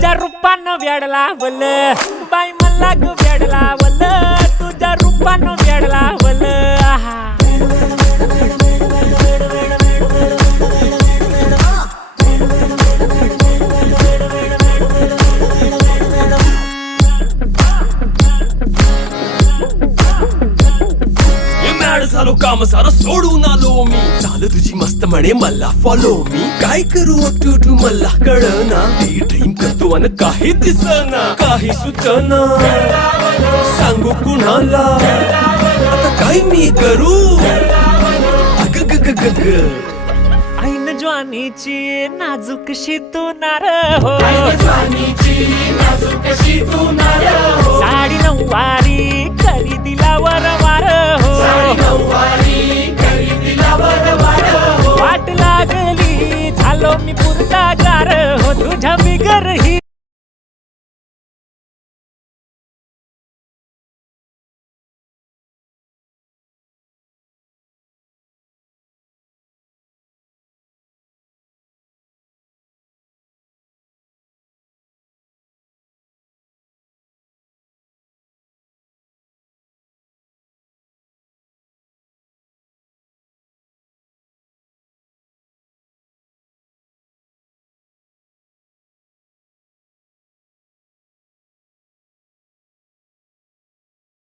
तुझ्या रूपानं वेड लावल बाई मला ग वेड लावल तुझ्या रूपानं वेड लावल आहा झालो काम सारं सोडून आलो मी चाल तुझी मस्त म्हणे मला फॉलो मी काय करू टू मला कळना ती ड्रीम करतो अन काही दिसना काही सुचना सांगू कुणाला आता काय मी करू अग ग ग ग ग ऐन ज्वानीची नाजूकशी तू नार हो साडी नऊवारी करी दिला वरवार हो वाट लागली झालो मी पुरता गार हो तुझ्या बिगर ही